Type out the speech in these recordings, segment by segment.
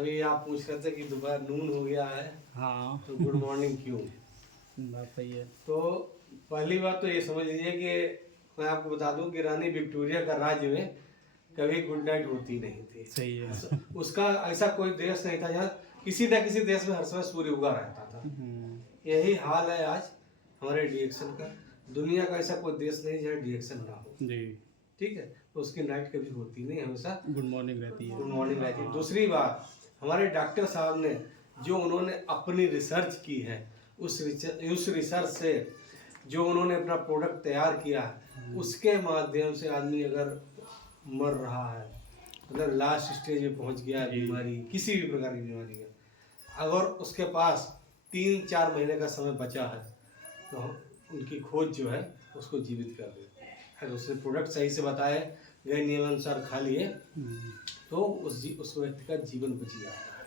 अभी आप पूछ रहे थे कि दोपहर नून हो गया है, हाँ तो गुड मॉर्निंग क्यों? बात सही है। तो पहली बात तो ये समझ लीजिए कि मैं आपको बता दूं कि रानी विक्टोरिया का राज्य में कभी गुड नाइट होती नहीं थी। सही है। उसका ऐसा कोई देश नहीं था जहाँ किसी न किसी देश में हर समय सूर्य उगा रहता था। यही हाल है आज हमारे डीएक्शन का। दुनिया का ऐसा कोई देश नहीं जहाँ डीएक्शन ना हो। जी। ठीक है, तो उसकी नाइट कभी होती नहीं, हमेशा गुड मॉर्निंग रहती है। गुड मॉर्निंग रहती है। दूसरी बात, हमारे डॉक्टर साहब ने जो उन्होंने अपनी रिसर्च की है, उस रिसर्च से जो उन्होंने अपना प्रोडक्ट तैयार किया है, उसके माध्यम से आदमी अगर मर रहा है, मतलब लास्ट स्टेज में पहुंच गया है बीमारी, किसी भी प्रकार की बीमारी है, अगर उसके पास 3-4 महीने का समय बचा है, तो उनकी खोज जो है उसको जीवित कर देती है। अगर उसने प्रोडक्ट सही से बताए गए नियमानुसार खा लिए तो उस व्यक्ति का जीवन बच जाता है।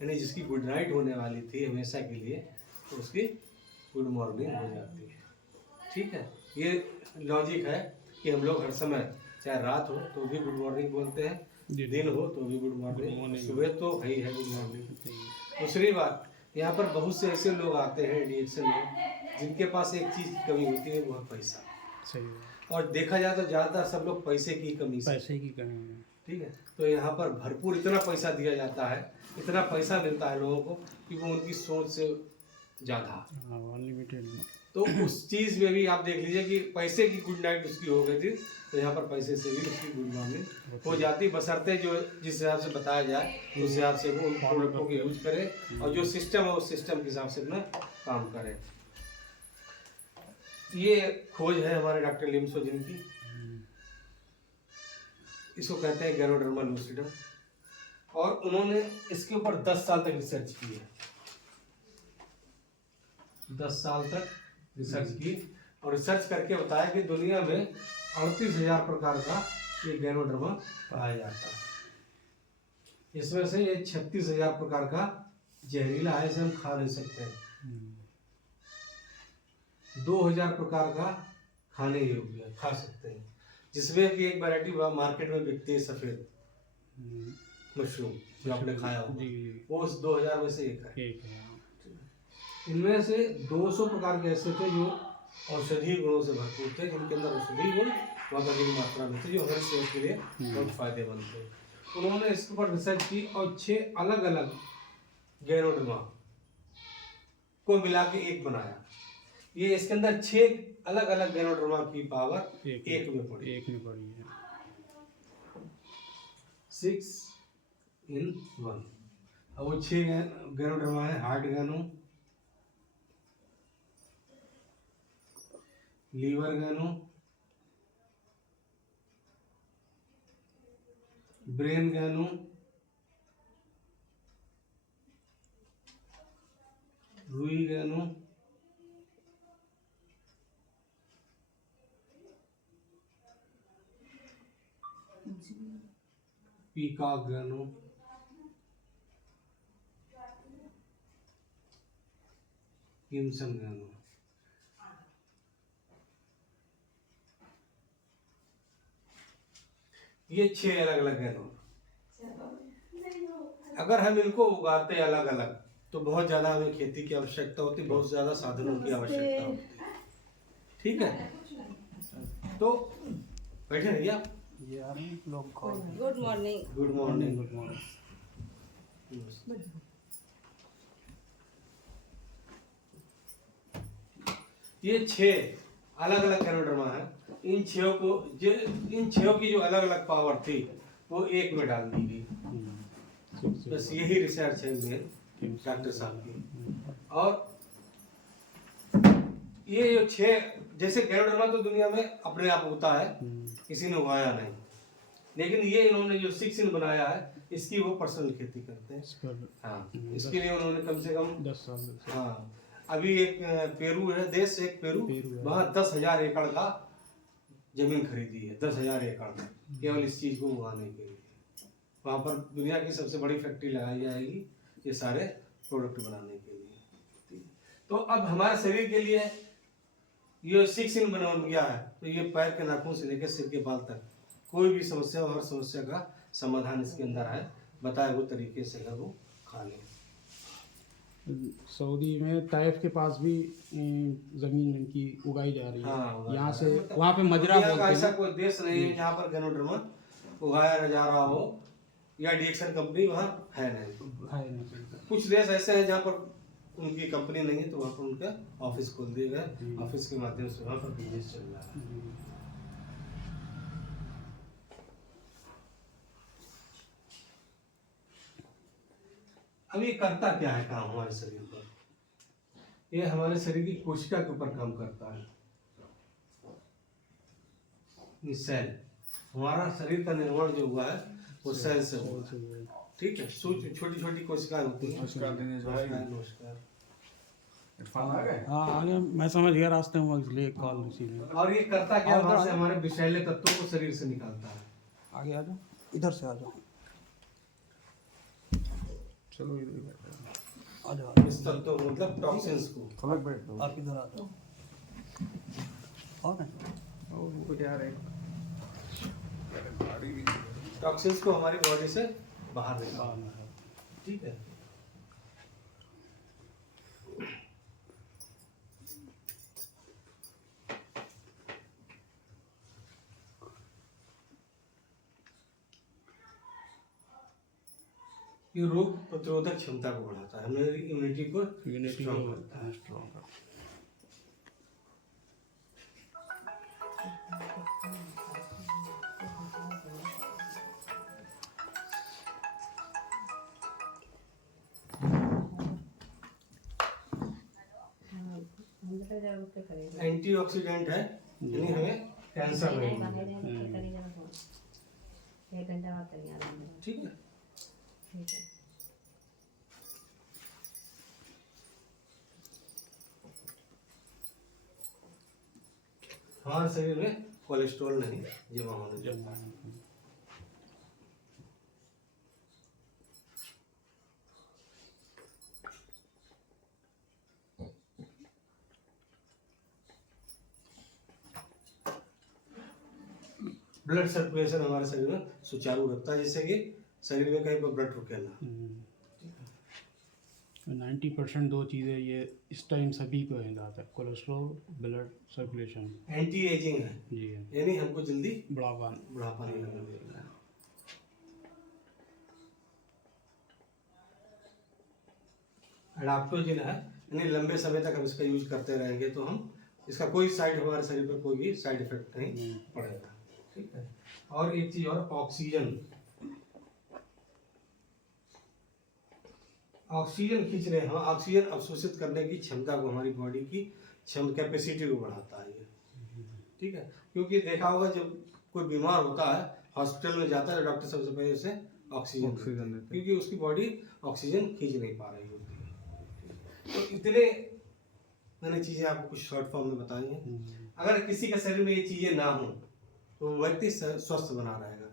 यानी जिसकी गुड नाइट होने वाली थी हमेशा के लिए, तो उसकी गुड मॉर्निंग हो जाती है। ठीक है, ये लॉजिक है कि हम लोग हर समय चाहे रात हो तो भी गुड मॉर्निंग बोलते हैं, दिन हो तो भी गुड मॉर्निंग, सुबह तो है ही है गुड मॉर्निंग। दूसरी बात, यहाँ पर बहुत से ऐसे लोग आते हैं डीएक्शन में जिनके पास एक चीज़ की कमी होती है, वो है पैसा। सही है। और देखा जाए तो ज़्यादातर सब लोग पैसे की कमी से, पैसे की कमी है। ठीक है, तो यहाँ पर भरपूर इतना पैसा दिया जाता है, इतना पैसा मिलता है लोगों को कि वो उनकी सोच से ज़्यादा, अनलिमिटेड। तो उस चीज़ में भी आप देख लीजिए कि पैसे की गुड नाइट उसकी हो गई थी, तो यहाँ पर पैसे से भी उसकी गुड मॉर्निंग हो जाती, बशर्ते जो जिस हिसाब से बताया जाए उस हिसाब से वो उन प्रोडक्टों को यूज करे और जो सिस्टम है उस सिस्टम के हिसाब से अपना काम करे। ये खोज है हमारे डॉक्टर लिम्सोजिन की, इसको कहते हैं गैनोडर्मा लूसिडा, और उन्होंने इसके ऊपर 10 साल तक रिसर्च की है। 10 साल तक रिसर्च की और रिसर्च करके बताया कि दुनिया में 38,000 प्रकार का ये गैनोडर्मा पाया जाता है। इसमें से ये 36,000 प्रकार का जहरीला है, इसे हम खा नहीं सकते हैं। 2,000 प्रकार का खाने योग्य है, खा सकते हैं, जिसमें कि एक वैरायटी मार्केट में बिकती है सफ़ेद मशरूम जो आपने खाया होगा, वो उस 2,000 में से एक है। इनमें से 200 प्रकार के ऐसे थे जो औषधीय गुणों से भरपूर थे, जिनके अंदर औषधीय गुण बहुत अधिक मात्रा में थे, जो हमारे सेहत के लिए बहुत फायदेमंद थे। उन्होंने इसके ऊपर रिसर्च की और 6 अलग अलग गैनोडर्मा को मिला के एक बनाया। ये इसके अंदर 6 अलग अलग गैनोडर्मा की पावर एक में पड़ी है। 6 in 1। अब वो 6 गैनोडर्मा है: हार्ट गैनो, लीवर गैनो, ब्रेन गैनो, रुई गैनो, पीकॉक गैनो, किमसन गैनो। ये 6 अलग अलग गैनो। अगर हम इनको उगाते अलग अलग तो बहुत ज़्यादा हमें खेती की आवश्यकता होती, बहुत ज़्यादा साधनों की आवश्यकता होती। ठीक है, तो बैठे रहिए आप। Good morning. Good morning. Good morning. ये 6 अलग अलग गैनोडर्मा है। इन 6 की जो अलग अलग पावर थी वो एक में डाल दी गई। बस यही रिसर्च है मेन डॉक्टर साहब की। और ये जो 6 जैसे गैनोडर्मा तो दुनिया में अपने आप होता है, किसी ने उगाया नहीं, लेकिन ये इन्होंने जो 6 इन बनाया है इसकी वो पर्सनल खेती करते हैं। हाँ, इसके लिए उन्होंने कम से कम 10 साल। हाँ, अभी एक पेरू है देश, एक पेरू, वहाँ 10,000 एकड़ का जमीन खरीदी है, 10,000 एकड़ केवल इस चीज को उगाने के लिए। वहाँ पर दुनिया की सबसे बड़ी फैक्ट्री लगाई जाएगी ये सारे प्रोडक्ट बनाने के लिए। तो अब हमारे शरीर के लिए ये 6 इन बन गया है, तो ये पैर के नाखून से लेकर सिर के बाल तक कोई भी समस्या हो, हर समस्या का समाधान इसके अंदर है। बताए हुए तरीके से है वो खा लें। सऊदी में ताइफ के पास भी जमीन इनकी उगाई जा रही है। हाँ, यहाँ से मतलब वहाँ पे मजरा दुनिया का बोलते ऐसा हैं। कोई देश नहीं है जहाँ पर गैनोड्रमा उगाया न जा रहा हो या डीएक्सएल कंपनी वहाँ है नहीं। है नहीं। कुछ देश ऐसे हैं जहाँ पर उनकी कंपनी नहीं है तो वहाँ पर उनका ऑफिस खोल दिए गए, ऑफिस के माध्यम से वहाँ पर बिजनेस चल रहा है। अब ये करता क्या है काम हमारे शरीर पर? ये हमारे शरीर की कोशिका के ऊपर काम करता है। ये सेल, हमारा शरीर का निर्माण जो हुआ है वो सेल से हुआ है। ठीक है, छोटी छोटी कोशिकाएं होती हैं। नमस्कार। हाँ आगे मैं समझ गया रास्ते में, इसलिए कॉल रिसीव है। और ये करता क्या, वहाँ से हमारे विषैले तत्वों को शरीर से निकालता है। आगे आ जाओ, इधर से आ जाओ, चलो इधर आ जाओ, इस तत्वों को मतलब टॉक्सिन्स को। थोड़ा बैठ दो। आप इधर आ जाओ। और वो यार एक टॉक्सिन्स को हमारी बॉडी से बाहर निकालना है। ठीक है, ये रोग प्रतिरोधक क्षमता को बढ़ाता है, हमारी इम्यूनिटी को स्ट्रॉन्ग करता है। स्ट्रॉन्ग। एंटीऑक्सीडेंट है, यानी हमें कैंसर नहीं होगा। एक घंटा बाद करिए आराम से। ठीक है, ठीक है। हमारे शरीर में कोलेस्ट्रॉल नहीं जमा होने देता है। ब्लड सर्कुलेशन हमारे शरीर में सुचारू रखता है, जैसे कि शरीर में कहीं पर ब्लड रुके ना। 90% दो चीज़ें ये इस टाइम सभी को है ज़्यादा, cholesterol, blood circulation. Anti ageing है, जी यानी हमको जल्दी बुढ़ापा। बुढ़ापा नहीं लगने देगा। एडाप्टोजिन है, यानी लंबे समय तक हम इसका यूज करते रहेंगे तो हम इसका कोई साइड, हमारे शरीर पर कोई भी साइड इफेक्ट नहीं पड़ेगा। ठीक है, और एक चीज और, ऑक्सीजन। ऑक्सीजन खींच रहे हैं, ऑक्सीजन अवशोषित करने की क्षमता को, हमारी बॉडी की कैपेसिटी को बढ़ाता है ये। ठीक है, क्योंकि देखा होगा जब कोई बीमार होता है हॉस्पिटल में जाता है डॉक्टर सबसे पहले उसे ऑक्सीजन देते हैं, क्योंकि उसकी बॉडी ऑक्सीजन खींच नहीं पा रही होती है। तो इतने मैंने चीजें आपको कुछ शॉर्ट फॉर्म में बताई हैं। अगर किसी के शरीर में ये चीजें ना हो तो वो व्यक्ति स्वस्थ बना रहेगा,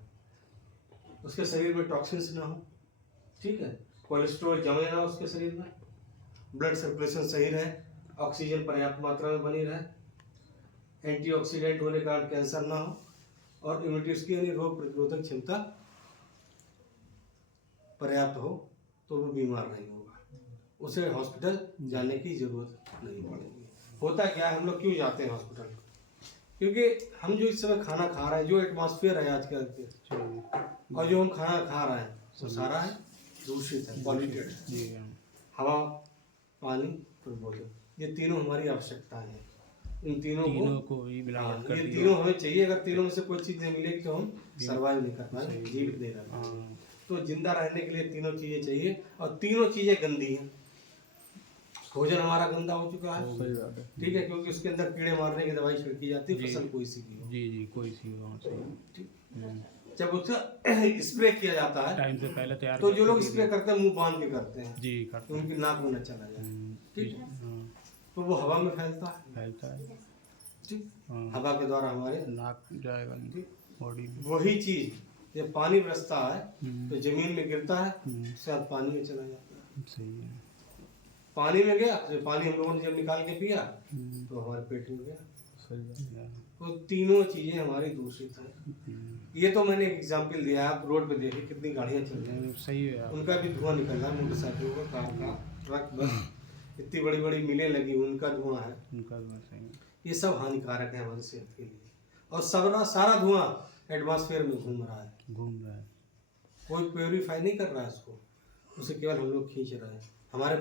उसके शरीर में टॉक्सिन्स ना हो। ठीक है, कोलेस्ट्रॉल जमे ना उसके शरीर में, ब्लड सर्कुलेशन सही रहे, ऑक्सीजन पर्याप्त मात्रा में बनी रहे, एंटीऑक्सीडेंट होने के कारण कैंसर ना हो, और इम्यूनिटी उसकी यानी रोग प्रतिरोधक क्षमता पर्याप्त हो तो वो बीमार नहीं होगा, उसे हॉस्पिटल जाने की जरूरत नहीं पड़ेगी। होता क्या है, हम लोग क्यों जाते हैं हॉस्पिटल? क्योंकि हम जो इस समय खाना खा रहे हैं, जो एटमॉस्फेयर है आज के, और जो हम खाना खा रहे हैं वो सारा है दूषित है, पॉल्यूटेड है। हवा, पानी और भोजन, ये तीनों हमारी आवश्यकताएं हैं। इन तीनों को ही मिलाकर कर ये दिया। तीनों हमें चाहिए। अगर तीनों में से कोई चीज नहीं मिलेगी तो हम सर्वाइव नहीं कर पाएंगे, जीवित नहीं रह पाएंगे। तो जिंदा रहने के लिए तीनों चीजें चाहिए, और तीनों चीजें गंदी हैं। भोजन हमारा गंदा हो चुका है, सही बात है। ठीक है, क्योंकि उसके अंदर कीड़े मारने की दवाई छिड़की जाती है, फसल कोई सी भी हो। जी कोई सी हो सही। जब उसका स्प्रे किया जाता है टाइम से पहले तैयार तो जो लोग स्प्रे करते हैं मुंह बांध के करते हैं, जी तो करते उनकी नाक में न चला जाए। ठीक है, हाँ, तो वो हवा में फैलता है। फैलता है। ठीक, हाँ, हवा के द्वारा हमारे नाक जाएगा बॉडी में। वही चीज जब पानी बरसता है तो जमीन में गिरता है, उसके बाद पानी में चला जाता है। सही है। पानी में गया, तो पानी हम लोगों ने जब निकाल के पिया तो हमारे पेट में गया। सही है। तो तीनों चीज़ें हमारी दूषित हैं। ये तो मैंने एक एग्जाम्पल दिया, आप रोड पे देखिए कितनी गाड़ियाँ चल रही हैं, सही है आप। उनका भी धुआं निकल रहा है, मोटरसाइकिलों का, कार का, ट्रक, बस, इतनी बड़ी बड़ी मिलें लगी उनका धुआं है। उनका भी सही है। ये सब हानिकारक है हमारी सेहत के लिए। और सारा धुआं एटमॉस्फेयर में घूम रहा है, कोई प्योरीफाई नहीं कर रहा है उसको, उसे केवल हम लोग खींच रहे हैं। हमारे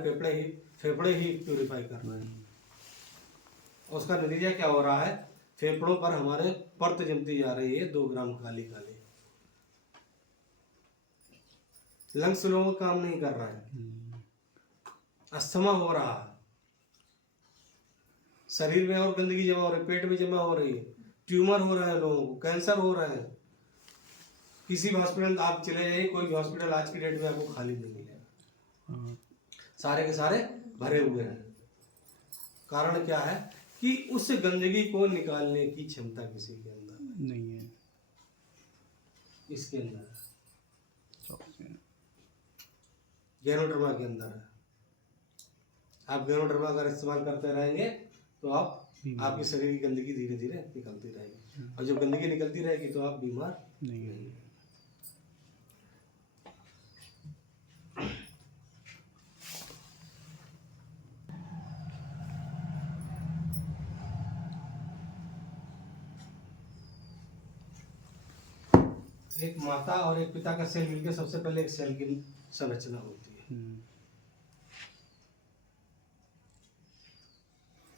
फेफड़े ही प्योरीफाई कर रहे हैं। और उसका नतीजा क्या हो रहा है, फेफड़ों पर हमारे परत जमती जा रही है, 2 ग्राम काली काली। लंग्स लोगों का काम नहीं कर रहा है, अस्थमा हो रहा है, शरीर में और गंदगी जमा हो रही है, पेट में जमा हो रही है, ट्यूमर हो रहा है लोगों को, कैंसर हो रहा है। किसी भी हॉस्पिटल आप चले जाइए, कोई भी हॉस्पिटल आज की डेट में आपको खाली नहीं मिलेगा, सारे के सारे भरे हुए हैं। कारण क्या है कि उस गंदगी को निकालने की क्षमता किसी के अंदर नहीं है। इसके अंदर गैनोडर्मा के अंदर है। आप गैनोडर्मा अगर इस्तेमाल करते रहेंगे तो आपके शरीर की गंदगी धीरे धीरे निकलती रहेगी, और जब गंदगी निकलती रहेगी तो आप बीमार नहीं है। एक माता और एक पिता का सेल मिलकर सबसे पहले एक सेल की संरचना होती है,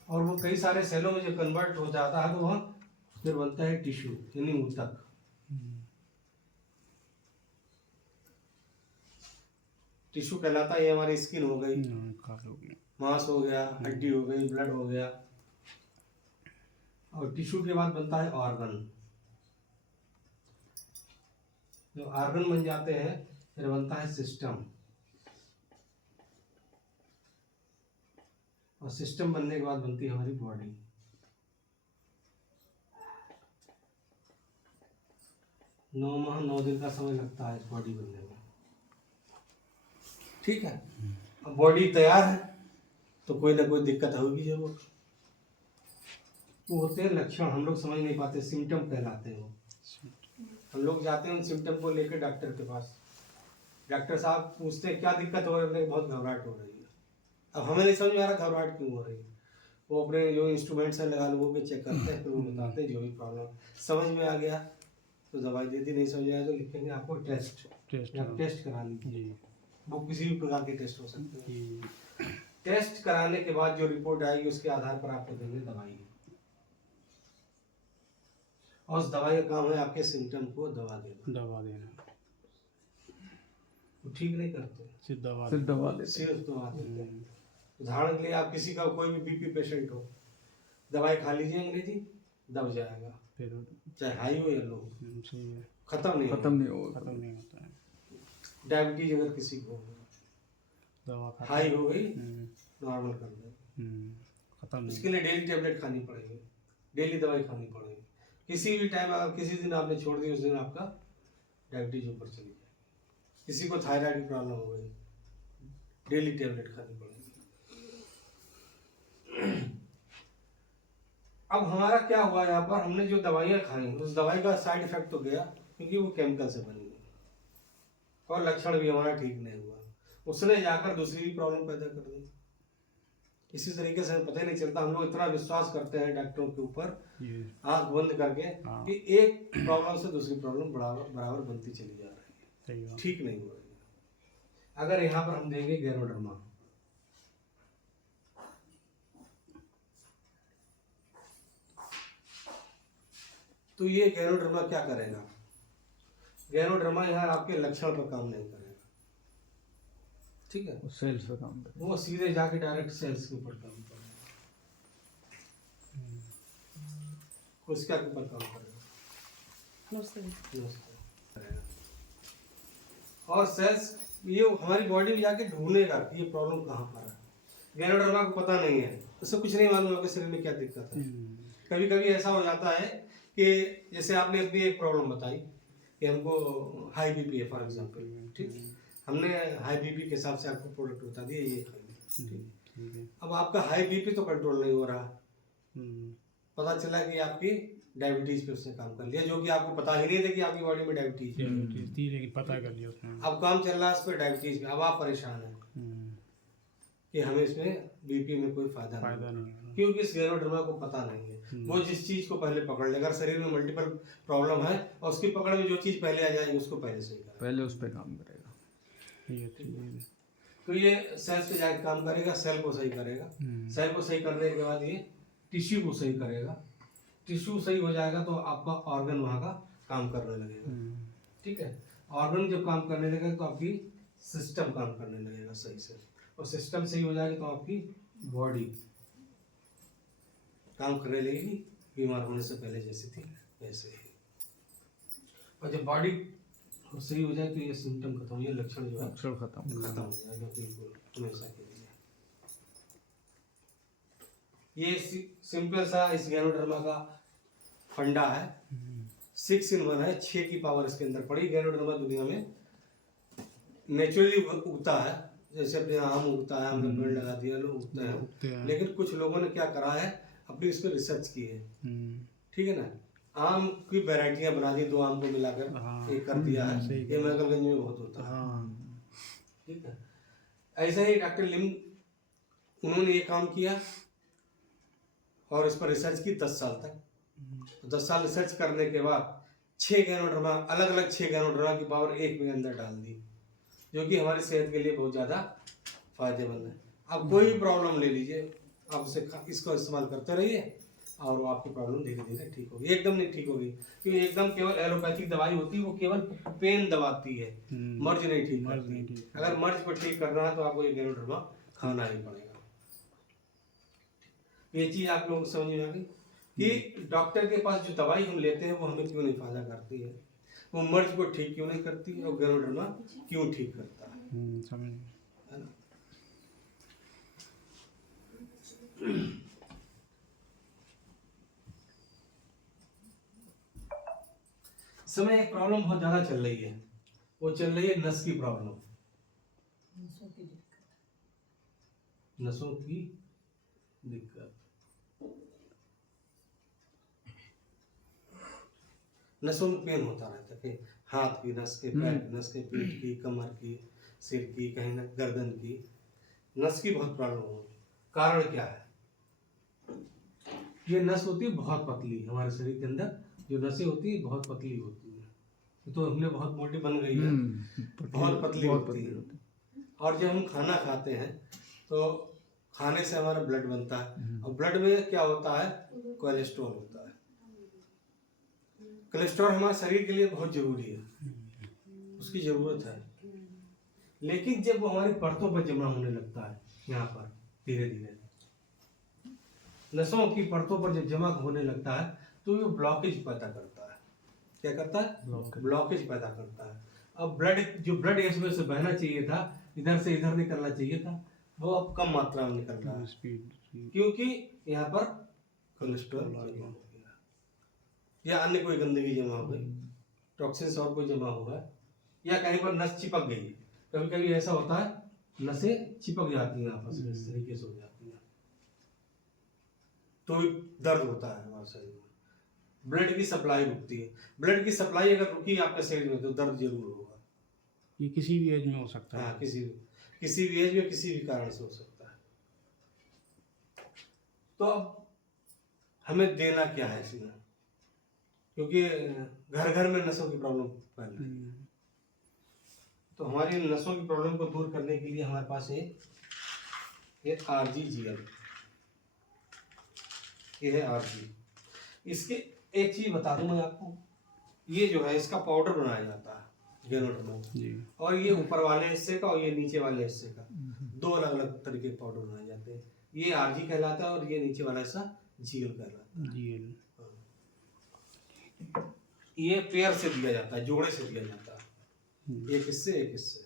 और वो कई सारे सेलों में जब कन्वर्ट हो जाता है तो वह फिर बनता है टिश्यू, यानी ऊतक। टिश्यू कहलाता है, ये हमारी स्किन हो गई, मांस हो गया, हड्डी हो गई, ब्लड हो गया। और टिश्यू के बाद बनता है ऑर्गन। जो ऑर्गन बन जाते हैं फिर बनता है सिस्टम, और सिस्टम बनने के बाद बनती है हमारी बॉडी। नौ माह 9 दिन का समय लगता है इस बॉडी बनने में, ठीक है। अब बॉडी तैयार है तो कोई ना कोई दिक्कत होगी जरूर। वो होते हैं लक्षण, हम लोग समझ नहीं पाते, सिम्टम कहलाते हैं वो। हम लोग जाते हैं उन सिम्टम को लेकर डॉक्टर के पास, डॉक्टर साहब पूछते हैं क्या दिक्कत हो रही है, बहुत घबराहट हो रही है। अब हमें नहीं समझ में आ रहा घबराहट क्यों हो रही है, वो अपने जो इंस्ट्रूमेंट्स हैं लगा लोगों के चेक करते हैं, फिर वो बताते हैं जो भी प्रॉब्लम। समझ में आ गया तो दवाई देती, नहीं समझ में आया तो लिखेंगे आपको टेस्ट करा लीजिए। वो किसी भी प्रकार के टेस्ट हो सकते हैं। टेस्ट कराने के बाद जो रिपोर्ट आएगी उसके आधार पर आपको देंगे दवाई, और उस दवाई का काम है आपके सिम्टम को दवा देना। वो ठीक नहीं करते, सिर्फ दवा देते हैं। उदाहरण के लिए आप किसी का कोई भी बीपी पेशेंट हो, दवाई खा लीजिए अंग्रेजी, दब जाएगा, चाहे हाई हो या लो, खत्म नहीं होता है। डायबिटीज अगर किसी को हाई हो गई, नॉर्मल कर दे, इसके लिए डेली टेबलेट खानी पड़ेगी, डेली दवाई खानी पड़ेगी। किसी भी टाइम अगर किसी दिन आपने छोड़ दी, उस दिन आपका डायबिटीज ऊपर चली जाए। किसी को थायराइड की प्रॉब्लम हो गई, डेली टेबलेट खानी पड़ेगी। अब हमारा क्या हुआ, यहाँ पर हमने जो दवाइयाँ खाई उस दवाई का साइड इफेक्ट तो गया, क्योंकि वो केमिकल से बनी है, और लक्षण भी हमारा ठीक नहीं हुआ, उसने जाकर दूसरी भी प्रॉब्लम पैदा कर दी। इसी तरीके से पता ही नहीं चलता, हम लोग इतना विश्वास करते हैं डॉक्टरों के ऊपर आंख बंद करके कि एक प्रॉब्लम से दूसरी प्रॉब्लम बराबर बनती चली जा रही है, ठीक नहीं हो रही है। अगर यहाँ पर हम देंगे गैनोडर्मा, तो ये गैनोडर्मा क्या करेगा, गैनोडर्मा यहाँ आपके लक्षण पर काम नहीं करेगा, ठीक है, सेल्स पे काम करेगा, वो सीधे जाके डायरेक्ट सेल्स के ऊपर काम करेगा, उसके ऊपर काम करेगा, और सेल्स ये हमारी बॉडी में जाके ढूंढेगा कि ये प्रॉब्लम कहाँ पर है। गैनोडर्मा को पता नहीं है, उससे कुछ नहीं मालूम आपके शरीर में क्या दिक्कत है। कभी कभी ऐसा हो जाता है कि जैसे आपने अपनी एक प्रॉब्लम बताई कि हमको हाई बीपी है फॉर एग्जांपल, ठीक, हमने हाई बीपी के हिसाब से आपको प्रोडक्ट बता दिया, ये खाइए, ठीक। अब आपका हाई बीपी तो कंट्रोल नहीं हो रहा, पता चला कि आपकी डायबिटीज पे उसने काम कर लिया, जो कि आपको पता ही नहीं था कि आपकी बॉडी में डायबिटीज है। डायबिटीज थी लेकिन पता कर लिया उसने। अब काम चल रहा है इस पर डायबिटीज पे, अब आप परेशान हैं कि हमें इसमें बीपी में कोई फायदा फायदा नहीं, नहीं है। क्योंकि इस गैनोडर्मा को पता नहीं है। वो जिस चीज को पहले पकड़ ले, अगर शरीर में मल्टीपल प्रॉब्लम है और उसकी पकड़ में जो चीज पहले आ जाएगी उसको पहले सही करेगा। पहले उस पर काम करेगा। ये चीज तो ये सेल्स पे जाके काम करेगा, सेल को सही करेगा, सेल को सही करने के बाद ये टिश्यू को सही करेगा, टिश्यू सही हो जाएगा तो आपका ऑर्गन वहाँ का काम करने लगेगा। ठीक है, ऑर्गन जब काम करने लगेगा तो आपकी सिस्टम काम करने लगेगा सही से, और सिस्टम सही हो जाएगा तो आपकी बॉडी काम करने लगेगी बीमार होने से पहले जैसी थी वैसे ही। और जब बॉडी सही हो जाए तो ये सिम्टम खत्म, ये लक्षण जो है अक्षर खत्म। खत्म हो जाएगा बिल्कुल हमेशा के लिए। ये सिंपल सा इस गैनोडर्मा का फंडा है, 6 in 1 है, 6 की पावर इसके अंदर पड़ी। गैनोडर्मा दुनिया में नेचुरली उगता है, जैसे अपने आम उगता है, हमने पेड़ लगा दिया लोग उगते हैं, लेकिन कुछ लोगों ने क्या करा है अपनी इस पर रिसर्च की है। ठीक है ना, आम की वैरायटियां बना दी, 2 आम को मिलाकर एक कर दिया है, ये महगलगंज में बहुत होता है। ठीक है, ऐसे ही डॉक्टर लिम उन्होंने ये काम किया और इस पर रिसर्च की 10 साल तक। 10 साल रिसर्च करने के बाद 6 गैनोडर्मा, अलग अलग 6 गैनोडर्मा की पावर एक में अंदर डाल दी, जो कि हमारी सेहत के लिए बहुत ज़्यादा फायदेमंद है। आप कोई भी प्रॉब्लम ले लीजिए, आप इसको इस्तेमाल करते रहिए और वो आपकी प्रॉब्लम धीरे धीरे ठीक होगी। एकदम नहीं ठीक होगी, क्योंकि एकदम केवल एलोपैथिक दवाई होती है, वो केवल पेन दबाती है, मर्ज नहीं ठीक करती। अगर मर्ज को ठीक करना है तो आपको ये गैनोडर्मा खाना ही पड़ेगा। ये चीज़ आप लोगों को समझ में आ गई कि डॉक्टर के पास जो दवाई हम लेते हैं वो हमें क्यों नहीं फायदा करती है, वो मर्ज को ठीक क्यों नहीं करती और गैनोडर्मा क्यों ठीक करता है। समझ है ना। इस समय एक प्रॉब्लम बहुत ज्यादा चल रही है, वो चल रही है नस की प्रॉब्लम, नसों की दिक्कत। नसों में पेन होता रहता है, हाथ की नस के, पैर की नस के, पीठ की, कमर की, सिर की, कहीं ना गर्दन की, नस की बहुत प्रॉब्लम हो। कारण क्या है? ये नस होती है बहुत पतली, हमारे शरीर के अंदर जो नसें होती है बहुत पतली होती है, तो हमने बहुत मोटी बन गई है, बहुत पतली होती है। और जब हम खाना खाते हैं तो खाने से हमारा ब्लड बनता है, और ब्लड में क्या होता है, कोलेस्ट्रॉल होता है। कोलेस्ट्रॉल हमारे शरीर के लिए बहुत जरूरी है, उसकी जरूरत है, लेकिन जब वो हमारी परतों पर जमा होने लगता है, यहाँ पर धीरे धीरे नसों की परतों पर जब जमा होने लगता है तो ये ब्लॉकेज पैदा करता है। क्या करता है? ब्लॉकेज पैदा करता है। अब ब्लड इसमें से बहना चाहिए था, इधर से इधर निकलना चाहिए था, वो अब कम मात्रा में निकल रहा है, क्योंकि यहाँ पर कोलेस्ट्रॉल जमा हो गया या अन्य कोई गंदगी जमा हो गई, टॉक्सिन्स और कोई जमा हुआ है, या कहीं पर नस चिपक गई। कभी कभी ऐसा होता है नसें चिपक जाती हैं आपस में, इस तरीके से हो जाती हैं, तो दर्द होता है हमारे शरीर में, ब्लड की सप्लाई रुकती है। ब्लड की सप्लाई अगर रुकी आपके शरीर में तो दर्द जरूर होगा। ये किसी भी एज में हो सकता है। हाँ, किसी भी एज में किसी भी कारण से हो सकता है। तो अब हमें देना क्या है इसमें, क्योंकि घर घर में नसों की प्रॉब्लम फैल रही है, तो हमारी नसों की प्रॉब्लम को दूर करने के लिए हमारे पास एक RGGL, ये है RG। इसके एक चीज बता दूं मैं आपको, ये जो है इसका पाउडर बनाया जाता है गैनोडर्मा, और ये ऊपर वाले हिस्से का और ये नीचे वाले हिस्से का, 2 अलग अलग तरीके के पाउडर बनाए जाते हैं। ये RG कहलाता है और ये नीचे वाला हिस्सा GL कहलाता है। ये पेयर से दिया जाता है, जोड़े से दिया जाता है, एक हिस्से एक हिस्से।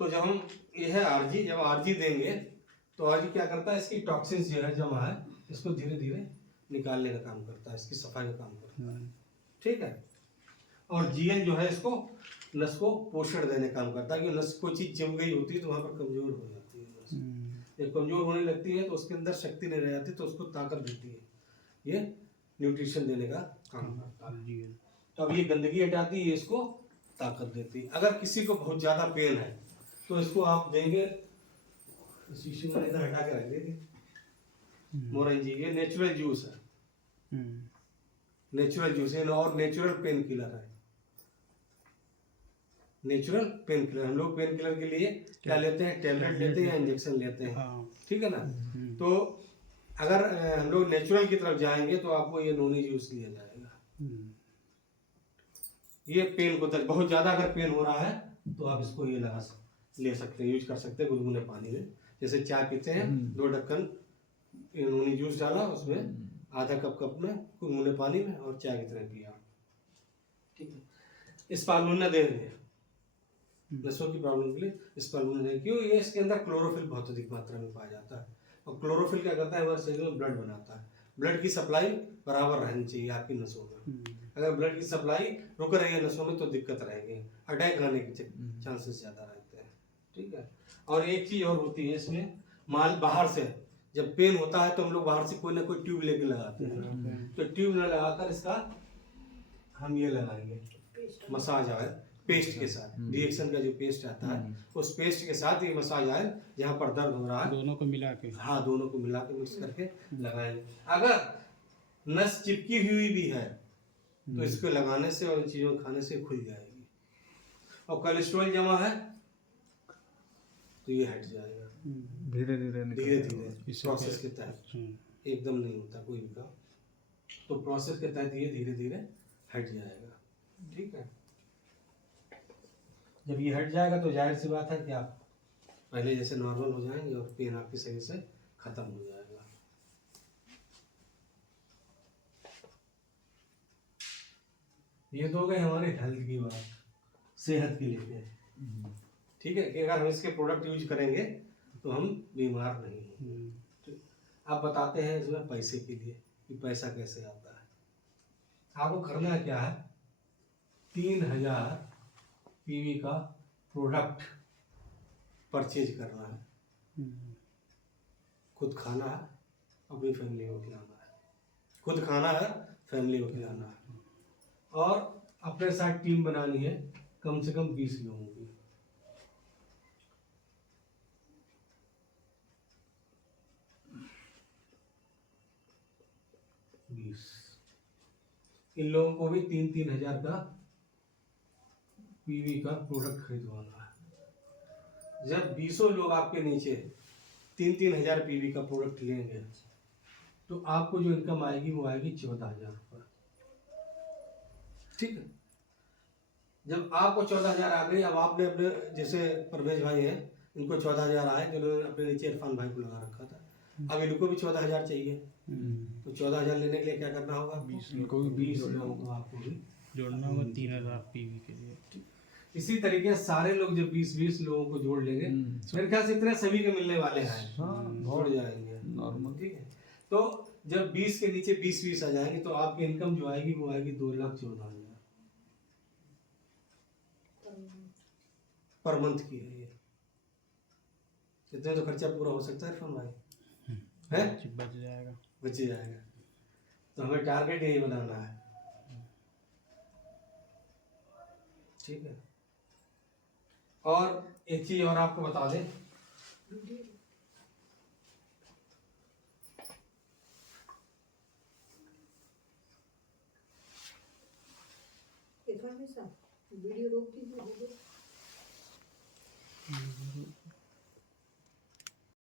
तो जब हम ये है RG, जब RG देंगे तो RG क्या करता है, इसकी टॉक्सिन्स जो है जमा है इसको धीरे धीरे निकालने का काम करता है, इसकी सफाई का काम करता है। ठीक है, और GL जो है इसको नस को पोषण देने का काम करता है, कि नस कोई चीज जम गई होती है तो वहां पर कमजोर हो जाती है नस। जब कमजोर होने लगती है तो उसके अंदर शक्ति नहीं रह जाती, तो उसको ताकत देती है ये न्यूट्रिशन देने का काम करता है। जी तो अब ये गंदगी हटाती है, इसको ताकत देती है। अगर किसी को बहुत ज़्यादा पेन है तो इसको आप देंगे, शीशी में इधर हटा के रख देंगे। मोरंजी ये नेचुरल जूस है, नेचुरल जूस है और नेचुरल पेन किलर है। नेचुरल पेन किलर, हम लोग पेन किलर के लिए क्या लेते हैं, टैबलेट लेते हैं या इंजेक्शन लेते हैं, हाँ। ठीक है ना। तो अगर हम लोग नेचुरल की तरफ जाएंगे तो आपको ये नोनी जूस लिया जाएगा। ये पेन को बहुत ज़्यादा अगर पेन हो रहा है तो आप इसको ये ले सकते हैं, यूज कर सकते हैं गुनगुने पानी में। जैसे चाय पीते हैं, 2 ढक्कन नोनी जूस डाला उसमें, आधा कप में गुनगुने पानी में, और चाय की तरह पिया, ठीक है। स्पालुना देंगे नसों की प्रॉब्लम के लिए, स्पालुना देंगे। क्यों? ये इसके अंदर क्लोरोफिल बहुत अधिक मात्रा में पाया जाता है, और क्लोरोफिल क्या करता है, हमारे शरीर में ब्लड बनाता है। ब्लड की सप्लाई बराबर रहनी चाहिए आपकी नसों में। अगर ब्लड की सप्लाई रुक रही है नसों में तो दिक्कत रहेगी, अटैक आने के चांसेस ज़्यादा रहते हैं, ठीक है। और एक चीज़ और होती है इसमें, माल बाहर से जब पेन होता है तो हम लोग बाहर से कोई ना कोई ट्यूब लेके लगाते हैं। तो ट्यूब न लगाकर इसका हम ये लगाएंगे मसाज ऑयल पेस्ट के साथ, रिएक्शन का जो पेस्ट आता है उस पेस्ट के साथ ये मसाज ऑयल जहाँ पर दर्द हो रहा है दोनों को मिला के, हाँ दोनों को मिला के मिक्स करके लगाएंगे। अगर नस चिपकी हुई भी है तो इसको लगाने से और इन चीज़ों को खाने से खुल जाएगी। और कोलेस्ट्रॉल जमा है तो ये हट जाएगा धीरे धीरे धीरे धीरे प्रोसेस के तहत, एकदम नहीं होता कोई भी काम, तो प्रोसेस के तहत ये धीरे धीरे हट जाएगा, ठीक है। जब ये हट जाएगा तो जाहिर सी बात है कि आप पहले जैसे नॉर्मल हो जाएंगे और पेन आपके शरीर से खत्म हो जाएगा। ये तो हो गए हमारे हेल्थ की बात, सेहत की लेके, ठीक है, कि अगर हम इसके प्रोडक्ट यूज करेंगे तो हम बीमार नहीं होंगे। आप बताते हैं इसमें पैसे के लिए कि पैसा कैसे आता है। आपको करना क्या है, 3000 पीवी का प्रोडक्ट परचेज करना है, खुद खाना है, अपनी फैमिली को खिलाना है, खुद खाना है, फैमिली को खिलाना है, और अपने साथ टीम बनानी है कम से कम 20 लोगों की। इन लोगों को भी 3-3 हजार का पीवी का प्रोडक्ट खरीदवाना है। जब 20 लोग आपके नीचे 3-3 हजार पीवी का प्रोडक्ट लेंगे तो आपको जो इनकम आएगी वो आएगी 14,000 रुपये, ठीक है। जब आपको 14,000 आ गई, अब आपने अपने जैसे परवेज भाई हैं इनको 14,000 आए, जिन्होंने अपने नीचे इरफान भाई को लगा रखा था, अब इनको भी 14,000 चाहिए। तो 14,000 लेने के लिए क्या करना होगा, 20 लोगों को आपको भी जोड़ना होगा 3,000 पीवी के लिए। इसी तरीके से सारे लोग जब 20-20 लोगों को जोड़ लेंगे, मेरे ख्याल से इतने सभी के मिलने वाले हैं, जोड़ जाएंगे नॉर्मल, ठीक है। तो जब 20 के नीचे 20-20 आ जाएंगे तो आपकी इनकम जो आएगी वो आएगी 2,14,000 पर मंथ की है। ये इतने तो खर्चा पूरा हो सकता है इरफान भाई, है बच जाएगा। तो हमें टारगेट यही बनाना है, ठीक है। और एक चीज और आपको बता दें, वीडियो रोक दीजिए।